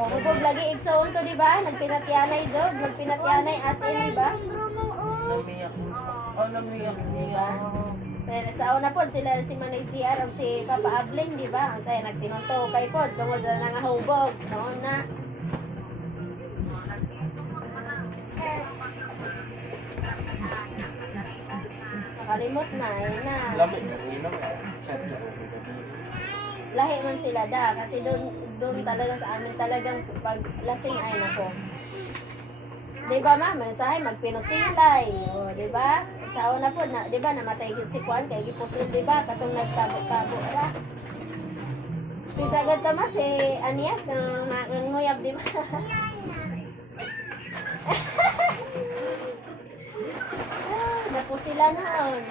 O, hubog lagi igsoon to, di ba? Nagpinatyanay do, nagpinatyanay as in, di ba? Namiyak. Oh, namiyak niya. Sa una po, sila si Manay CR o si Papa Abling, di ba? Ang saya nagsinunto kay po, tungod na nga hubog. Noon na. Nakalimot na, ayun na. Lamig na rin naman. Lahi man sila da, kasi doon talaga sa amin talagang pag lasing ay nako. Di ba ma, mensahe magpinusilay, o di ba? Sa una po, na, di ba, namatay yun si Juan, kay Gipusil, di ba? Katong nagtabo-tabo ra. Kasi agad tama si Anias, nanguyab, di ba? Napo sila noon.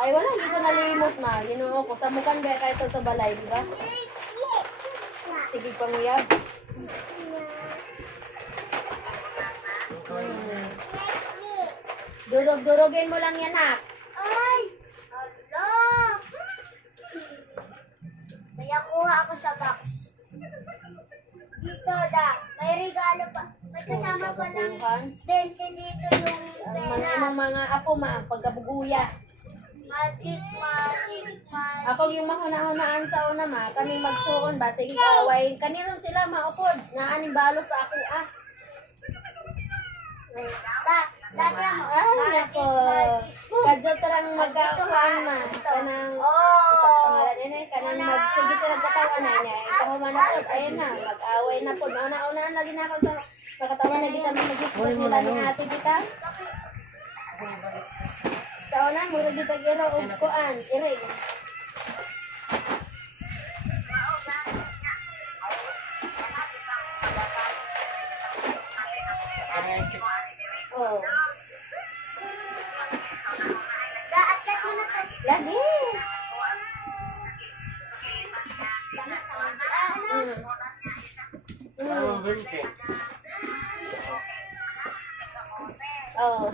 Ay, wala, hindi ko nalimot na. Ginoo ko, sa mukan ba kahit sa balay, di ba? Sige, panguyab. Durog-durogin mo lang yan, ha? Ay! Hala! Kaya kuha ako sa box. Dito da, may regalo pa. May kasama pa lang 20 dito yung pera. Mga apo ma, pagkabuguya. Magic. Ako yung mahuna-hunaan sa una ma, kami magsuon ba? Sige, kaway. Kaniron sila maupod. Naaning balo sa ako, ah. Dati mo. Ay, nako. Kadyo tarang magkakuan man. Kanang, pangalan din ay, kanang magsige sila katawan na niya. Ikaw man ako, ayun na, mag-away na po. Nauna-unaan lagi na ako sa nakatawan na kita, mag-isipot nila ni ate kita. Sa una, mura kita giro, kuan, iring. Oh. Daatlet mo na to. Lagi. Oh, Vincent. Oh.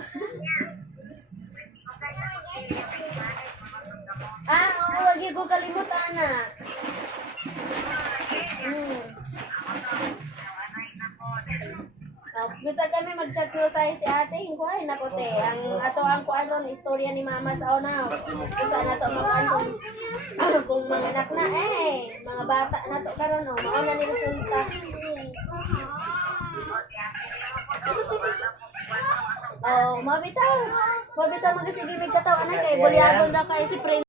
Oo, wag ko kalimutan na. Bisa kami mag-chat ko sa si ate, yung kuhay na ko te. Ang ato ang kuan ron istorya ni mama sa una. Kung saan na to mga kung mga anak na mga bata na to karon oh, mao na ni resulta. Oh, mabitaw. Mabitaw magasigimig kataw anay kay bulyagon daw kay si Prince.